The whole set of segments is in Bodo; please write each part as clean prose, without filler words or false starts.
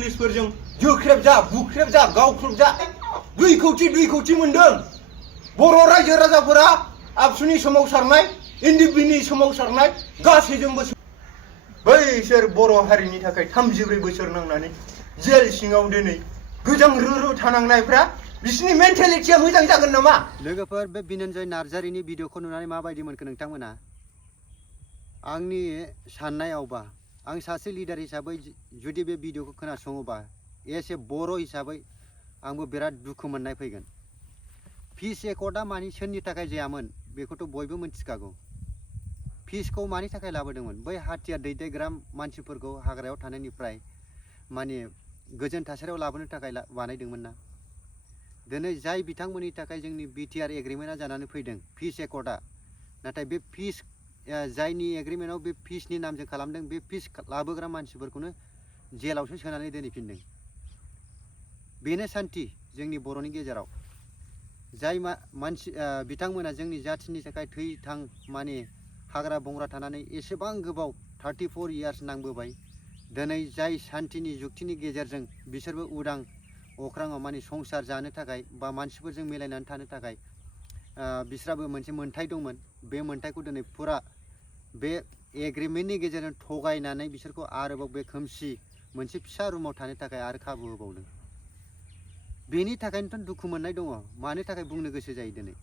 पुलिसफोरजों जोख्रेबजा बुख्रेबजा गावख्रुबजा दुइ खौथि मोनदों बर' रायजो राजाफोरा आबसुनि सोमावसारनाय एनडिएफबि नि सोमावसारनाय गासैजोंबो बैसोर बर' हारिनि थाखाय 34 बोसोर नांनानै जेल सिङाव दिनै गोजां रोरो थानांनायफ्रा बिसिनि मेन्टेलिटिया मोजां जागोन नामा? लोगोफोर बे बिनन्जय नार्जारिनि भिडिअखौ नुनानै माबायदि मोनखो नोंथांमोना? आंनि साननायावबा आं सासे लिडार हिसाबै जुदि बे भिडिअखौ खोनासङोबा एसे बर' हिसाबै आंबो बिराद दुखु मोननाय फैगोन। पिस एकर्डआ मानि सोरनि थाखाय जायामोन बेखौथ' बयबो मिथिखागौ। पिसखौ मानि थाखाय लाबोदोंमोन? बै हाथियार दैदेग्रा मानसिफोरखौ हाग्रायाव थानायनिफ्राय माने गोजोन थासारियाव लाबोनो थाखाय बानायदोंमोन ना। दिनै जाय बिथांमोननि थाखाय जोंनि बिटिआर एग्रिमेन्टआ जानानै फैदों पिस एकर्डआ, नाथाय बे पिस जायनि एग्रिमेन्टआव बे पिसनि नामजों खालामदों बे पिस लाबोग्रा मानसिफोरखौनो जेलावसो सोनानै दोनहैफिनदों। बेनो सान्थि जोंनि बर'नि गेजेराव। जाय मानसि बिथांमोना जोंनि जाथिनि थाखाय थै-थां माने हाग्रा बंग्रा थानानै एसेबां गोबाव 34 इयार्स नांबोबाय। दिनै जाय सान्थिनि जुक्तिनि गेजेरजों बिसोरबो उदां अख्राङाव माने संसार जानो थाखाय बा मानसिफोरजों मिलायनानै थानो थाखाय बिस्राबो मोनसे मोन्थाय दंमोन। बे मोन्थायखौ दिनै फुरा बे एग्रिमेन्टनि गेजेरजों थगायनानै बिसोरखौ आरोबाव बे खोमसि मोनसे फिसा रुमाव थानो थाखाय आरो खाबु होबावदों। बेनि थाखायनोथ' दुखु मोननाय दङ। मानि थाखाय बुंनो गोसो जायो दिनै।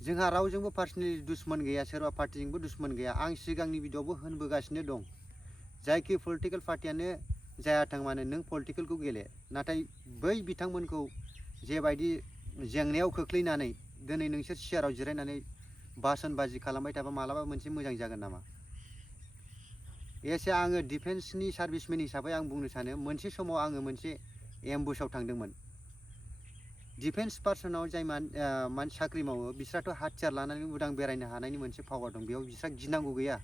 जोंहा रावजोंबो पार्सनेलि दुश्मन गैया, सोरबा पार्टिजोंबो दुश्मन गैया। आं सिगांनि भिडिअआवबो होनबोगासिनो दं, जायखि पलिटिकेल पार्टियानो जायाथों मानो नों पलिटिकेलखौ गेले, नाथाय बै बिथांमोनखौ जेबायदि जेंनायाव खोख्लैनानै दिनै नोंसोर सियाराव जिरायनानै बासनबाजि खालामबाय थाबा मालाबा मोनसे मोजां जागोन नामा? एसे आङो डिफेन्सनि सार्भिसमेन हिसाबै आं बुंनो सानो, मोनसे समाव आङो मोनसे एम्बुसआव थांदोंमोन। डिफेन्स पार्सनाव जाय मानसि साख्रि मावो बिस्राथ' हाथियार लानानै उदां बेरायनो हानायनि मोनसे पावार दं। बेयाव बिस्रा गिनांगौ गैया।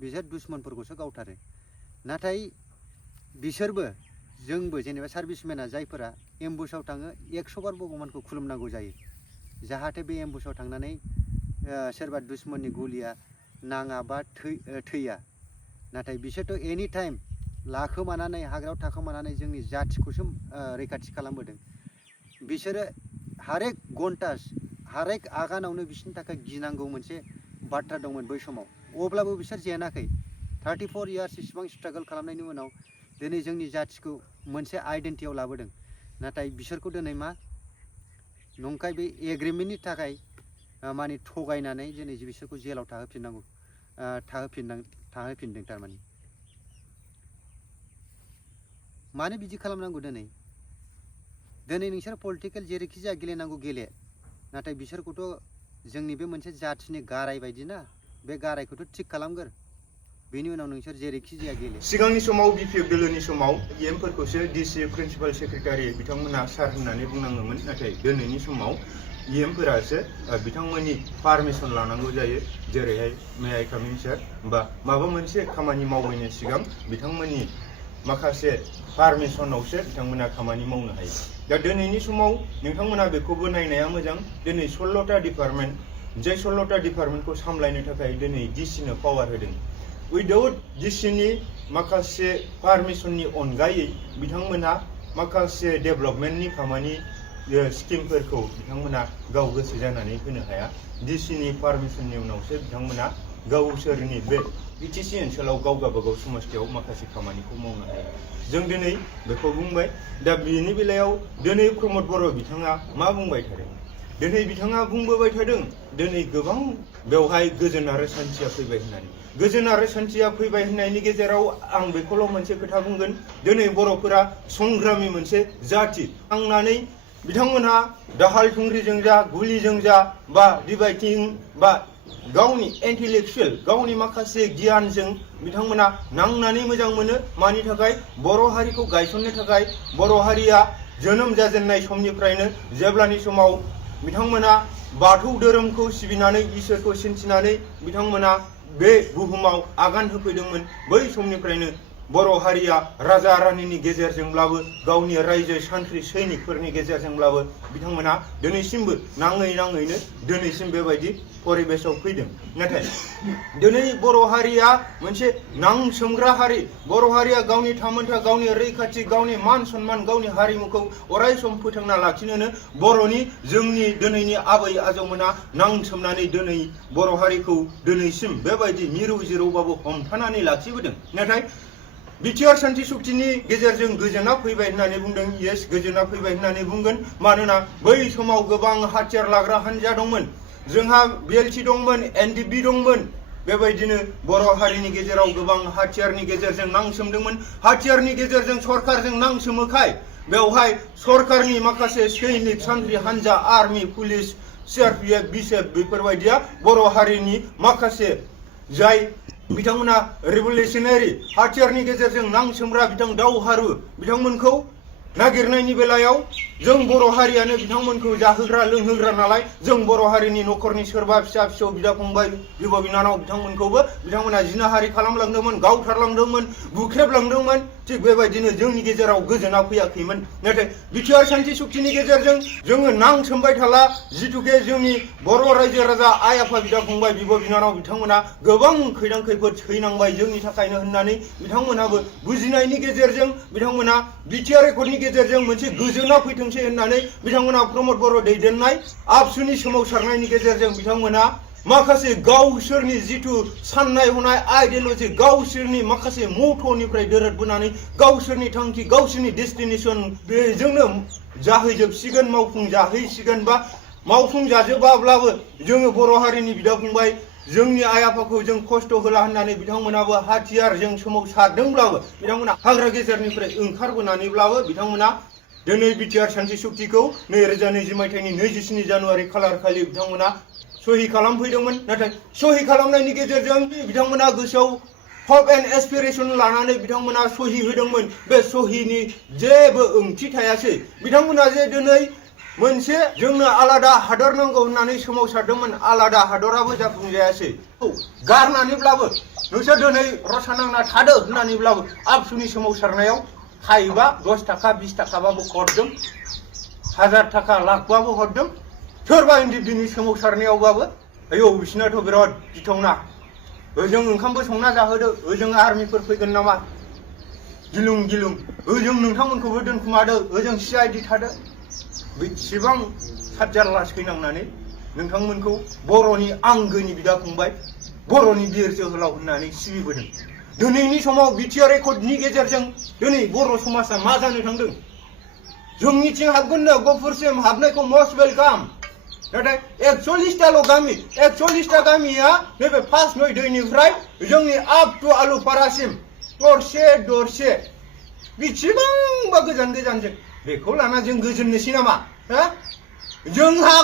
बिसोर दुश्मनफोरखौसो गावथारो। नाथाय बिसोरबो जोंबो जेनेबा सार्भिसमेना जायफोरा एम्बुसआव थाङो 100 बार भगबानखौ खुलुमनांगौ जायो, जाहाथे बे एम्बुसआव थांनानै सोरबा दुश्मननि गुलिया नाङा बा थैया। नाथाय बिसोरथ' एनि टाइम लाखोमानानै हाग्रायाव थाखोमानानै जोंनि जाथिखौसो रैखाथि खालामबोदों। बिसोरो हारेक घन्टा हारेक आगानावनो बिसोरनि थाखाय गिनांगौ मोनसे बाथ्रा दंमोन बै समाव। अब्लाबो बिसोर जेनाखै। 34 इयार्स इसिबां स्ट्रागल खालामनायनि उनाव दिनै जोंनि जाथिखौ मोनसे आइडेन्टिटियाव लाबोदों। नाथाय बिसोरखौ दिनै मा नंखाय बे एग्रिमेन्टनि थाखाय माने थगायनानै दिनै बिसोरखौ जेलाव थाहोफिनदों थारमाने। मानो बिदि खालामनांगौ? दिनै नोंसोर पलिटिकेल जेरैखि जाया गेलेनांगौ गेले, नाथाय बिसोरखौथ' जोंनि बे मोनसे जाथिनि गाराय बायदि ना, बे गारायखौथ' थिग खालामगोर, बेनि उनाव नोंसोर जेरैखि जाया गेले। सिगांनि समाव बिपिएफ दोलोनि समाव इएमफोरखौसो डिसि प्रिन्सिपाल सेक्रेटारि बिथांमोना सार होननानै बुंनाङोमोन। नाथाय दिनैनि समाव इएमफोरासो बिथांमोननि पारमिसन लानांगौ जायो। जेरैहाय मे आइ काम इन सार बा माबा मोनसे खामानि मावैनि सिगां बिथांमोननि माखासे पारमिसनावसो बिथांमोना खामानि मावनो हायो। दा दिनैनि समाव नोंथांमोना बेखौबो नायनाया मोजां। दिनै 16टा डिपार्टमेन्ट, जाय 16टा डिपार्टमेन्टखौ सामलायनो थाखाय दिनै डिसिनो पावार होदों। उइदाउट डिसिनि माखासे पारमिसननि अनगायै बिथांमोना माखासे डेभेलपमेन्टनि खामानि स्किमफोरखौ बिथांमोना गाव गोसो जानानै होनो हाया। डिसिनि पारमिसननि उनावसो बिथांमोना गावसोरनि बे बिटिसि ओनसोलाव गाव गावबागाव समस्थियाव माखासे खामानिखौ मावनो हायो। जों दिनै बेखौ बुंबाय। दा बेनि बेलायाव दिनै प्रमद बर' बिथाङा मा बुंबाय थादों? दिनै बिथाङा बुंबोबाय थादों दिनै गोबां बेवहाय गोजोन आरो सान्थिया फैबाय होननानै। गोजोन आरो सान्थिया फैबाय होननायनि गेजेराव आं बेखौल' मोनसे खोथा बुंगोन, दिनै बर'फोरा संग्रामि मोनसे जाथि। थांनानै बिथांमोनहा दाहाल थुंग्रिजों जा, गुलिजों जा बा डिबाइटिं बा गावनि इन्टेलेक्सुयेल गावनि माखासे गियानजों बिथांमोना नांनानै मोजां मोनो। मानि थाखाय? बर' हारिखौ गायसननो थाखाय। बर' हारिया जोनोम जाजेननाय समनिफ्रायनो जेब्लानि समाव बिथांमोना बाथौ धोरोमखौ सिबिनानै इसोरखौ सिन्थिनानै बिथांमोना बे बुहुमाव आगान होफैदोंमोन, बै समनिफ्रायनो बर' हारिया राजा रानिनि गेजेरजोंब्लाबो गावनि रायजो सान्थ्रि सैनिकफोरनि गेजेरजोंब्लाबो बिथांमोना दिनैसिमबो नाङैनो दिनैसिम बेबायदि परिबेसाव फैदों। नाथाय दिनै बर' हारिया मोनसे नांसोमग्रा हारि। बर' हारिया गावनि थामोनथा, गावनि रैखाथि, गावनि मान सन्मान, गावनि हारिमुखौ अराय सम फोथांना लाखिनोनो बर'नि जोंनि दिनैनि आबै आजौमोना नांसोमनानै दिनै बर' हारिखौ दिनैसिम बेबायदि मिरु जिरौबाबो हमथानानै लाखिबोदों। नाथाय बिटिआर सान्थि सुक्तिनि गेजेरजों गोजोना फैबाय होननानै बुंदों। येस, गोजोना फैबाय होननानै बुंगोन। मानोना बै समाव गोबां हाथियार लाग्रा हान्जा दंमोन। जोंहा बिएलटि दंमोन, एनडिएफबि दंमोन। बेबायदिनो बर' हारिनि गेजेराव गोबां हाथियारनि गेजेरजों नांसोमदोंमोन। हाथियारनि गेजेरजों सरकारजों नांसोमोखाय बेवहाय सरकारनि माखासे सैनिक सान्थ्रि हान्जा, आर्मि, पुलिस, सिआरपिएफ, बिएसएफ बेफोरबायदिया बर' हारिनि माखासे जाय बिथांमोना रिभलिउसनारि हाथियारनि गेजेरजों नांसोमग्रा दावहारु बिथांमोनखौ नागिरनायनि बेलायाव जों बर' हारियानो बिथांमोनखौ जाहोग्रा लोंहोग्रा नालाय जों बर' हारिनि न'खरनि सोरबा फिसा फिसौ बिदा फंबाय बिब' बिनानाव बिथांमोनखौबो बिथांमोना जिनाहारि खालामलांदोंमोन, गावथारलांदोंमोन, बुख्रेबलांदोंमोन। थिग बेबायदिनो जोंनि गेजेराव गोजोना फैयाखैमोन। नाथाय बिटिआर सान्थि सुक्तिनि गेजेरजों जोङो नांसोमबाय थाला। जिथुके जोंनि बर' रायजो राजा आइ आफा बिदा फंबाय बिब' बिनानाव बिथांमोना गोबां खैदां खैफोद सैनांबाय जोंनि थाखायनो होननानै बिथांमोनाबो बुजिनायनि गेजेरजों बिथांमोना बिटिआर एकर्डनि गेजेरजों मोनसे गोजोना फैथोंसै होननानै बिथांमोना प्रमद बर' दैदेननाय आबसुनि सोमावसारनायनि गेजेरजों बिथांमोना माखासे गावसोरनि जिथु साननाय हनाय आइडियलजि, गावसोरनि माखासे मथ'निफ्राय दोरोदबोनानै गावसोरनि थांखि, गावसोरनि डेस्टिनेसन बेजोंनो जाहैजोबसिगोन, मावफुंजाहैसिगोन। बा मावफुंजाजोबाब्लाबो जोङो बर' हारिनि बिदा फंबाय जोंनि आइ आफाखौ जों खस्थ' होला होननानै बिथांमोनाबो हाथियारजों सोमावसारदोंब्लाबो बिथांमोना हाग्रा गेजेरनिफ्राय ओंखारबोनानैब्लाबो बिथांमोना दिनै बिटिआर सान्थि सुक्तिखौ 2020 मायथाइनि 27 जानुवारि खालार खालि बिथांमोना सहि खालामफैदोंमोन। नाथाय सहि खालामनायनि गेजेरजों बिथांमोना गोसोआव हप एन्ड एसपिरेसन लानानै बिथांमोना सहि होदोंमोन। बे सहिनि जेबो ओंथि थायासै। बिथांमोना जे दिनै मोनसे जोंनो आलादा हादर नांगौ होननानै सोमावसारदोंमोन, आलादा हादराबो जाफुंजायासै। गारनानैब्लाबो नोंसोर दिनै रसा नांना थादो होननानैब्लाबो आबसुनि सोमावसारनायाव थाइबा 10 थाखा 20 थाखाबाबो हरदों, 1000 थाखा लाखबाबो हरदों। सोरबा एनडिएफबिनि सोमावसारनायावबाबो आयौ बिसिनाथ' बिराद गिथावना, ओजों ओंखामबो संना जाहोदो, ओजों आर्मिफोर फैगोन नामा गिलुं गिलुं, ओजों नोंथांमोनखौबो दोनखुमादो, ओजों सिआइडि थादो। बेसेबां सातजारला सैनांनानै नोंथांमोनखौ बर'नि आंगोनि बिदा फंबाय, बर'नि बिर जोहोलाव होननानै सिबिबोदों। दिनैनि समाव बिटिआर एकर्डनि गेजेरजों दिनै बर' समाजा मा जानो थांदों? जोंनिथिं हाबगोननो गहपुरसिम हाबनायखौ मस्ट वेलकाम। नाथाय 41टाल' गामि, 41टा गामिया नैबे फार्स्ट नय दैनिफ्राय जोंनि आप टु आलुपारासिम दरसे बेसेबांबा गोजान बेखौ लाना जों गोजोननोसै नामा? जोंहा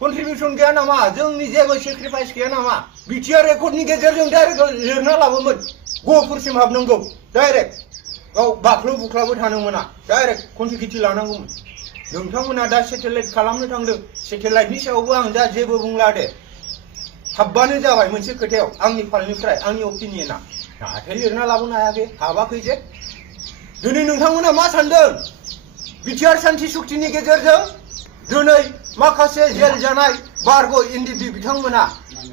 कन्ट्रिबिउसन गैया नामा? जोंनि जेबो सेक्रिफाइस गैया नामा? बिटिआर एकर्डनि गेजेरजों डाइरेक्ट लिरना लाबोमोन गहपुरसिम हाबनांगौ, डाइरेक्ट गाव बाख्लो बुख्लाबो थानो मोना, डाइरेक्ट कन्टिकिटि लानांगौमोन। नोंथांमोना दा सेटेलाइट खालामनो थांदों। सेटेलाइटनि सायावबो आं दा जेबो बुंला दे, हाबबानो जाबाय मोनसे खोथायाव आंनि फालनिफ्राय, आंनि अपिनियना। नाथाय लिरना लाबोनो हायाखै, हाबाखै जे। दिनै नोंथांमोना मा सानदों? बिटिआर सान्थि सुक्तिनि गेजेरजों दिनै माखासे जेल जानाय बारग' एनडिएफबि बिथांमोना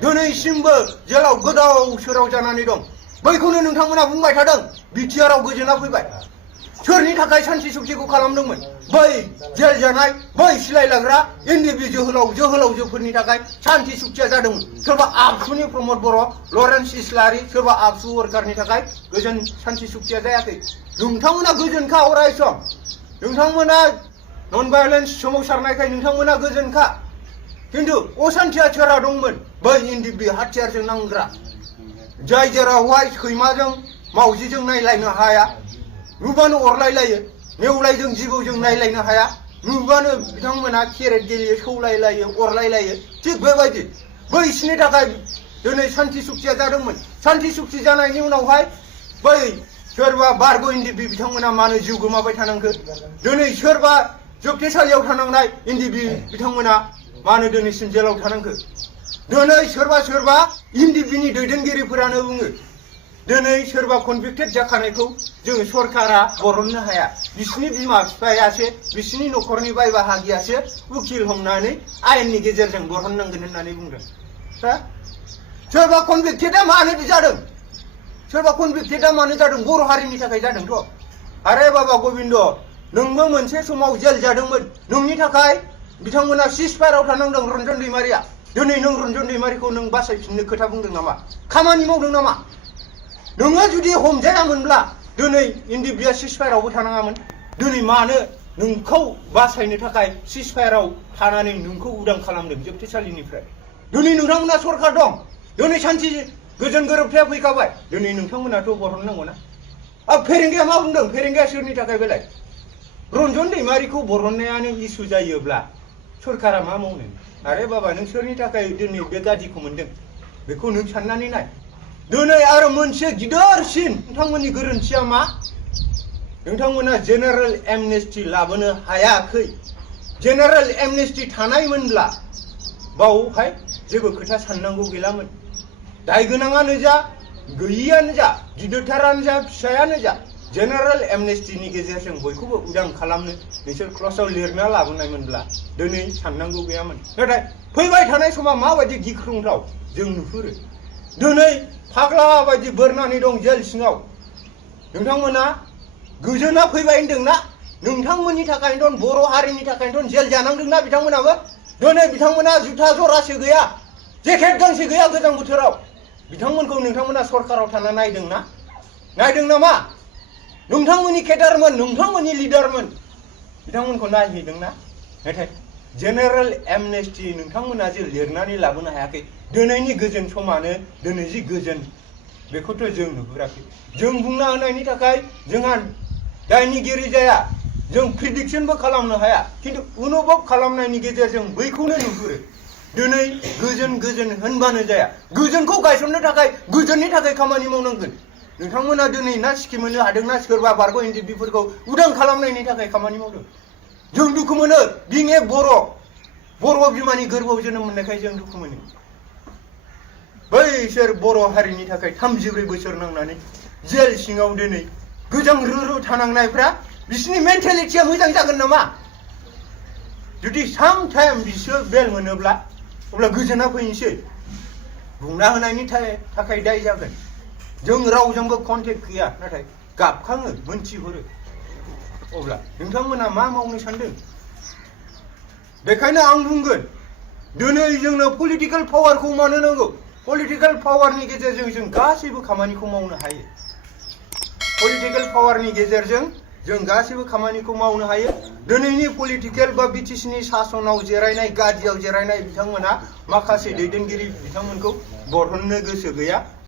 दिनैसिमबो जेलाव गोदाव सोराव जानानै दं। बैखौनो नोंथांमोना बुंबाय थादों बिटिआरआव गोजोना फैबाय। सोरनि थाखाय सान्थि सुक्तिखौ खालामदोंमोन? बै जेल जानाय, बै सिलाय लाग्रा एनडिएफबि जोहोलावजोफोरनि थाखाय सान्थि सुक्तिया जादोंमोन। सोरबा आबसुनि प्रमद बर', लरेन्स इस्लारि, सोरबा आबसु वर्कारनि थाखाय गोजोन सान्थि सुक्तिया जायाखै। नोंथांमोना गोजोनखा अराय सम, नोंथांमोना नन भायलेन्स सोमावसारनायखाय नोंथांमोना गोजोनखा। खिन्थु असान्थिया सोरा दंमोन? बै एनडिएफबि हाथियारजों नांग्रा, जाय जेरावहाय सैमाजों मावजिजों नायलायनो हाया, नुबानो अरलायलायो, नेवलायजों जिबौजों नायलायनो हाया, नुबानो बिथांमोना केरेट गेलेयो, सौलायलायो, अरलायलायो। थिग बेबायदि बैसिनि थाखाय दिनै सान्थि सुक्तिया जादोंमोन। सान्थि सुक्ति जानायनि उनावहाय बै सोरबा बारग' एनडिएफबि बिथांमोना मानो जिउ गोमाबाय थानांखो? दिनै सोरबा जोबथेसालियाव थानांनाय एनडिएफबि बिथांमोना मानो दिनैसिम जेलाव थानांखो? दिनै सोरबा एनडिएफबिनि दैदेनगिरिफोरानो बुङो दिनै सोरबा कनभिक्टेड जाखानायखौ जोङो सरकारा बरननो हाया बिसिनि बिमा बिफायासो बिसिनि न'खरनि बाय बाहागियासो उकिल हमनानै आयेननि गेजेरजों बरननांगोन होननानै बुंदों दा सोरबा कनभिक्टेडआ मानो जादों सोरबा कनभिक्टेडआ मानो जादों बर' हारिनि थाखाय जादोंथ' आरे बाबा गबिन्द नोंबो मोनसे समाव जेल जादोंमोन नोंनि थाखाय बिथांमोना सिजफायाराव थानांदों रन्जन दैमारिया दिनै नों रन्जन दैमारिखौ नों बासायफिननो खोथा बुंदों नामा खामानि मावदों नामा नोङो जुदि हमजायामोनब्ला दिनै इन्डिबिया सिजफायारावबो थानाङामोन दिनै मानो नोंखौ बासायनो थाखाय सिजफायाराव थानानै नोंखौ उदां खालामदों जोबथेसालिनिफ्राय दिनै नोंथांमोना सरकार दं दिनै सान्थि गोजोन गोरोबथाया फैखाबाय दिनै नोंथांमोनाथ' बरननांगौ ना फेरेंगाया मा बुंदों फेरेंगाया सोरनि थाखाय बेलाय रन्जन दैमारिखौ बरननायानो इसु जायोब्ला सरकारा मा मावनो आरे बाबा नों सोरनि थाखाय दिनै बे गादिखौ मोनदों बेखौ नों साननानै नाय दिनै आरो मोनसे गिदिरसिन नोंथांमोननि गोरोन्थिया मा नोंथांमोना जेनेरेल एमनेस्टि लाबोनो हायाखै जेनेरेल एमनेस्टि थानायमोनब्ला बावहाय जेबो खोथा साननांगौ गैलामोन दाय गोनाङानो जा गैयियानो जा गिदिरथारानो जा फिसायानो जा जेनेरेल एमनेस्टिनि गेजेरजों बयखौबो उदां खालामनो नोंसोर क्लसाव लिरना लाबोनायमोनब्ला दिनै साननांगौ गैयामोन नाथाय फैबाय थानाय समा माबायदि गिख्रंथाव जों नुहुरो दिनै फाग्ला बायदि बोरनानै दं जेल सिङाव नोंथांमोना गोजोना फैबाय होनदोंना नोंथांमोननि थाखायनोथ' बर' हारिनि थाखायनोथ' जेल जानांदोंना बिथांमोनाबो दिनै बिथांमोना जुथा जरासो गैया जेकेट गांसे गैया गोजां बोथोराव बिथांमोनखौ नोंथांमोना सरकाराव थाना नायदोंना नायदों नामा नोंथांमोननि केडारमोन नोंथांमोननि लिडारमोन बिथांमोनखौ नायहैदोंना नाथाय जेनेरेल एमनेस्टि नोंथांमोना जे लिरनानै लाबोनो हायाखै दिनैनि गोजोन समानो दिनै जि गोजोन बेखौथ' जों नुहुराखै जों बुंना होनायनि थाखाय जोंहा दायनिगिरि जाया जों प्रिडिक्सनबो खालामनो हाया खिन्थु अनुभब खालामनायनि गेजेरजों बैखौनो नुहुरो दिनै गोजोन गोजोन होनबानो जाया गोजोनखौ गायसननो थाखाय गोजोननि थाखाय खामानि मावनांगोन नोंथांमोना दिनै ना सिखि मोननो हादोंना सोरबा बारग' एनडिबिफोरखौ उदां खालामनायनि थाखाय खामानि मावदों जों दुखु मोनो बिं ए बर' बिमानि गोरबोआव जोनोम मोननायखाय जों दुखु मोनो बैसोर बर' हारिनि थाखाय 34 बोसोर नांनानै जेल सिङाव दिनै गोजां रुरु थानांनायफ्रा बिसिनि मेन्टेलिटिया मोजां जागोन नामा जुदि साम टाइम बिसोर बेल मोनोब्ला अब्ला गोजोना फैनोसै बुंना होनायनि थाखाय दाय जागोन जों रावजोंबो कन्टेक्ट गैया नाथाय गाबखाङो मोनथिहरो अब्ला नोंथांमोना मा मावनो सानदों बेखायनो आं बुंगोन दिनै जोंनो पलिटिकेल पावारखौ मानो नांगौ पलिटिकेल पावारनि गेजेरजों जों गासैबो खामानिखौ मावनो हायो पलिटिकेल पावारनि गेजेरजों जों गासैबो खामानिखौ मावनो हायो दिनैनि पलिटिकेल बा बिटिसिनि सासनाव जिरायनाय गादियाव जिरायनाय बिथांमोना माखासे दैदेनगिरि बिथांमोनखौ बरहननो गोसो गैया